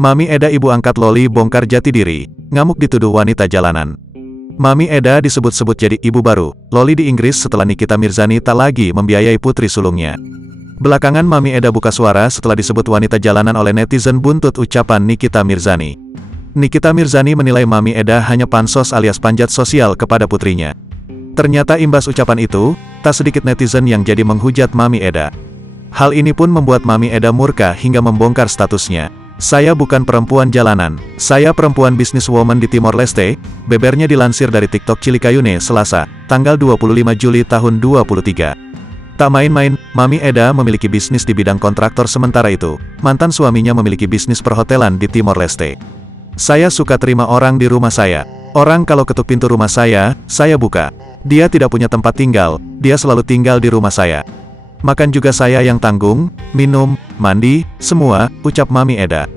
Mami Eda ibu angkat Loli bongkar jati diri, ngamuk dituduh wanita jalanan. Mami Eda disebut-sebut jadi ibu baru, Loli di Inggris setelah Nikita Mirzani tak lagi membiayai putri sulungnya. Belakangan Mami Eda buka suara setelah disebut wanita jalanan oleh netizen buntut ucapan Nikita Mirzani. Nikita Mirzani menilai Mami Eda hanya pansos alias panjat sosial kepada putrinya. Ternyata imbas ucapan itu, tak sedikit netizen yang jadi menghujat Mami Eda. Hal ini pun membuat Mami Eda murka hingga membongkar statusnya. "Saya bukan perempuan jalanan, saya perempuan businesswoman di Timor Leste," bebernya dilansir dari TikTok Cilikayune Selasa, tanggal 25 Juli tahun 2023. Tak main-main, Mami Eda memiliki bisnis di bidang kontraktor sementara itu, mantan suaminya memiliki bisnis perhotelan di Timor Leste. "Saya suka terima orang di rumah saya. Orang kalau ketuk pintu rumah saya buka. Dia tidak punya tempat tinggal, dia selalu tinggal di rumah saya. Makan juga saya yang tanggung, minum, mandi, semua," ucap Mami Eda.